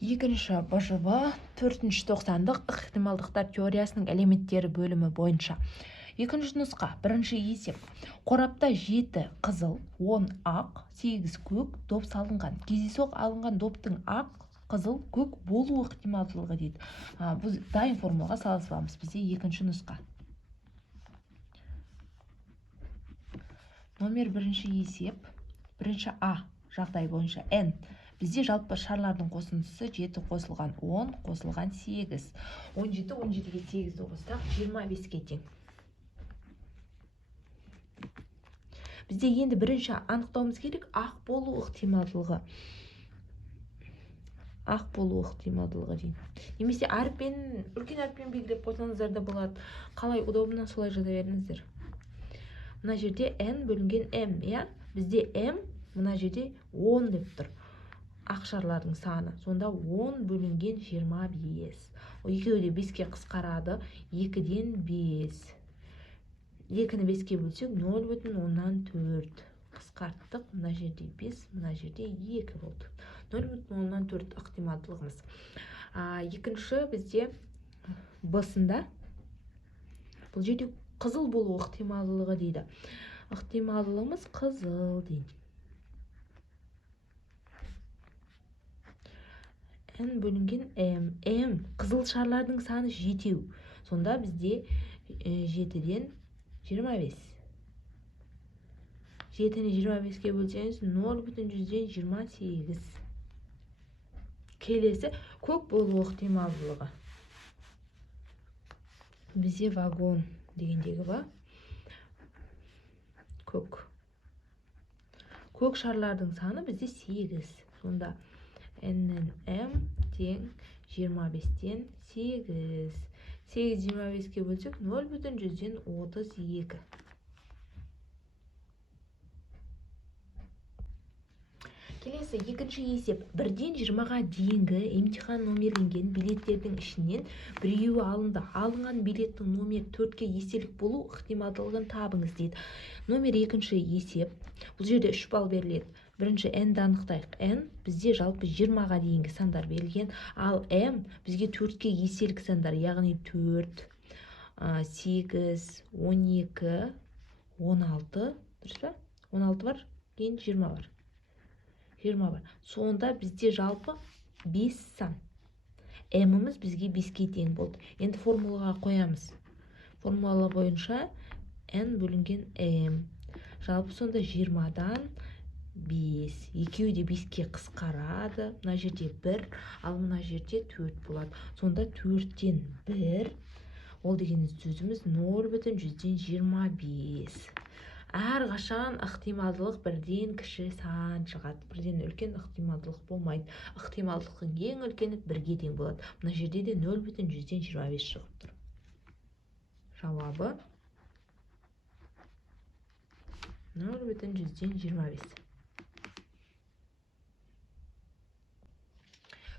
Екінші БЖВ 4-ші тоқсандық ықтималдықтар теориясының элементтері бөлімі бойынша. Екінші нұсқа. Бірінші есеп. Қорапта 7 қызыл, 10 ақ, 8 көк доп салынған. Кездейсоқ алынған доптың ақ, қызыл, көк болу ықтималдылығы дейді. Бұл дайын формулаға салысыламыз. Бізде екінші нұсқа. Номер бірінші есеп. Бірінші А жағдай бойынша N. Бізде жалпы шарлардың қосындысы 7 қосылған 10 қосылған 8. 17, 17-ге 8-ді қоссақ 25-ке тең. Бізде енді бірінші анықтауымыз керек ақ болу ықтималдылығы. Ақ болу ықтималдылығы деймін. Немесе әріппен, үлкен әріппен белгілеп қойсаңыздар да болады. Қалай удобно солай жаза беріңіздер. Мына жерде n бөлінген m, иә? Бізде m мына жерде 10 деп тұр. Ақ шарлардың саны. Сонда 10 бөлінген 25. Екеуі де 5-ке қысқарады. 2-ден 5. 2-ні 5-ке бөлсек 0,4. Қысқарттық. Мына жерде 5, мына жерде 2 болды. 0,4 ықтималдылығымыз. Екінші бізде Б-сында бұл жерде қызыл болу ықтималдылығы дейді. Ықтималдылығымыз қызыл дейді. N бөлінген M. M қызыл шарлардың саны 7. Сонда бізде 7-ден 25. 7-ні 25-ке бөлсеңіз 0,28. Келесі көк болу ықтималдылығы. Бізде вагон дегендегі ба? Көк. Көк шарлардың саны бізде 8. Сонда N-нің M тең 25-тен 8. 8 25-ке бөлсек 0,32. Келесі екінші есеп. 1-ден 20-ға дейінгі емтихан номерленген билеттердің ішінен біреуі алынды. Алынған билеттің номер 4-ке еселік болу ықтималдылығын табыңыз дейді. Номер екінші есеп. Бұл жерде 3 балл беріледі. Бірінші n-ді анықтайық. N бізде жалпы 20-ға дейінгі сандар берілген. Ал m бізге 4-ке еселік сандар, яғни 4, 8, 12, 16, дұрыс па? 16 бар, кейін 20 бар. 20 бар. Сонда бізде жалпы 5 сан. M-іміз бізге 5-ке тең болды. Енді формулаға қоямыз. Формула бойынша n бөлінген m. Жалпы сонда 20-дан 5. Екеуі де 5-ке қысқарады. Мына жерде 1, ал мына жерде 4 болады. Сонда 4-тен 1. Ол деген сөзіміз 0,25. Әр қашан ықтималдылық 1-ден кіші сан шығады. 1-ден үлкен ықтималдылық болмайды. Ықтималдылықтың ең үлкені 1-ге тең болады. Мына жерде де 0,25 шығып тұр. Жауабы 0,25.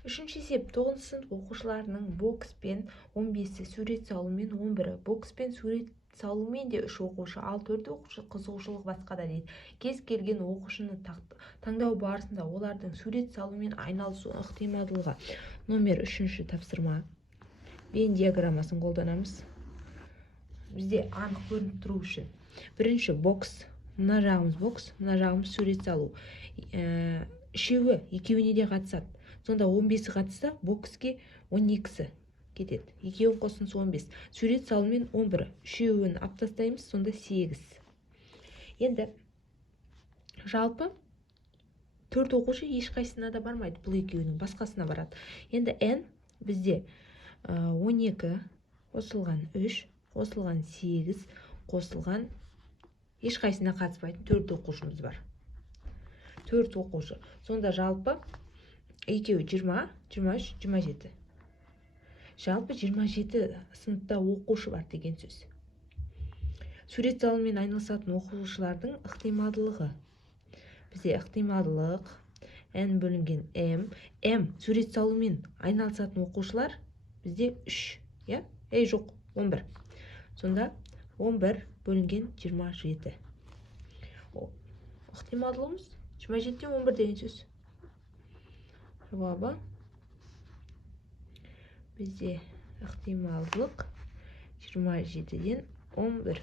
Үшінші есеп. 9 сынып оқушыларының бокспен 15-і сурет салумен 11-і. Бокспен сурет салумен де 3 оқушы, ал 4 оқушы қызығушылық басқада дейді. Кез келген оқушыны таңдау барысында олардың сурет салумен айналысу ықтималдылығы. Номер 3-ші тапсырма. Вен диаграммасын қолданамыз. Бізде анық көрініп тұру үшін. Бірінші бокс. Мына жағымыз бокс, мына жағымыз сурет салу. Екеуіне де қатысады. Сонда 15-і қатысса, бокске 12-сі кетеді. Екеуін қосынсы 15. Сурет салумен 11. Үшеуін аптастаймыз, сонда 8. Енді жалпы 4 оқушы ешқайсысына да бармайды. Бұл екеуінің басқасына барады. Енді n бізде 12 қосылған 3, қосылған 8, қосылған ешқайсысына қатыспайды. 4 оқушымыз бар. 4 оқушы. Сонда жалпы екеуі 20, 23, 27. Жалпы 27 сыныпта оқушы бар деген сөз. Сурет салумен айналысатын оқушылардың ықтималдылығы. Бізде ықтималдылық n бөлінген m. M сурет салумен айналысатын оқушылар бізде 3. Я? Жоқ, 11. Сонда 11 бөлінген 27. Ықтималдылығымыз 27-тен 11 деген сөз. Жауабы Бізде ықтималдылық 27-ден 11.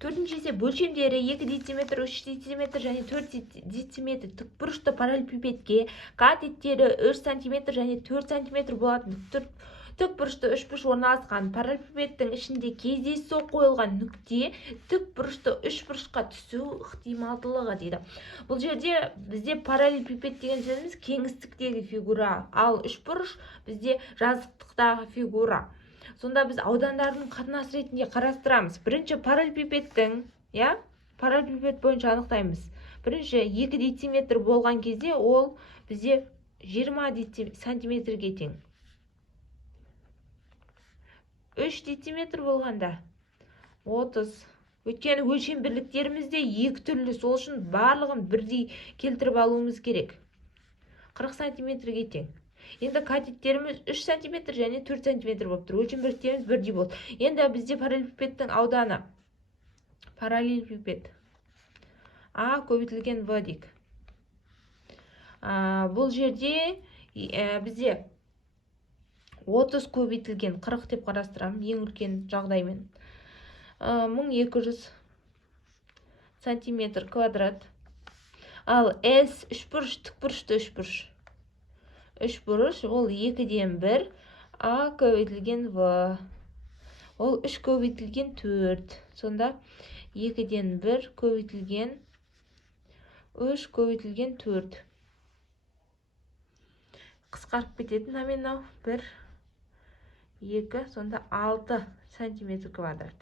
Төртінші есеп өлшемдері 2 дециметр, 3 дециметр және 4 дециметр тікбұрышты параллелепипедке катеттері 3 см және 4 см болатын тікбұрышты үшбұрыш орналасқан параллелепипедтің ішінде кездейсоқ қойылған нүкте тікбұрышты үшбұрышқа түсу ықтималдылығы дейді. Бұл жерде бізде параллелепипед деген сөзіміз кеңістіктегі фигура, ал үшбұрыш бізде жазықтықтағы фигура. Сонда біз аудандардың қатынасы ретінде қарастырамыз. Бірінші параллелепипедтің, параллелепипед бойынша анықтаймыз. Бірінші 2 дециметр болған кезде ол бізде 20 сантиметрге тең. 3 дециметр болғанда 30. Өйткені өлшем бірліктерімізде екі түрлі, сол үшін барлығын бірдей келтіріп алуымыз керек. 40 сантиметрге тең. Енді катеттеріміз 3 см және 4 см болып тұр. Өлшем бірліктеріміз бірдей болды. Енді бізде параллелепипедтің ауданы. Параллелепипед А көбейтілген В дейік. Бұл жерде бізде 30 көбейтілген 40 деп қарастырамын, ең үлкен жағдаймен. 1200 сантиметр квадрат. Ал S үшбұрыш, тікбұрышты үшбұрыш. Үшбұрыш ол 2-ден 1, А көбейтілген В. Ол 3 көбейтілген 4. Сонда 2-ден 1 көбейтілген 3 көбейтілген 4. Қысқарып кететін номинал 1, 2, сонда 6 сантиметр квадрат.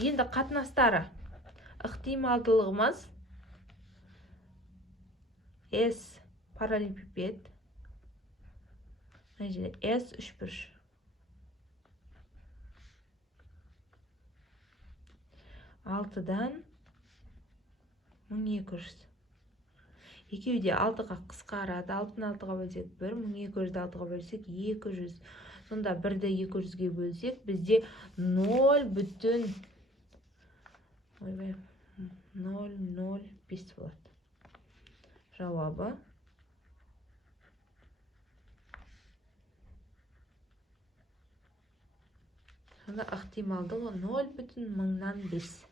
Енді қатынастары. Ықтималдылығымыз S параллелепипед, S үшбұрыш. Алтыдан 1200. Екеуі де 6-ға қысқарады. 6-ны 6-ға бөлсек 1, 1200-ді 6-ға бөлсек 200. Сонда 1-ді 200-ге бөлсек бізде 0,005 болады. Жауабы сонда ықтималдығы 0,05.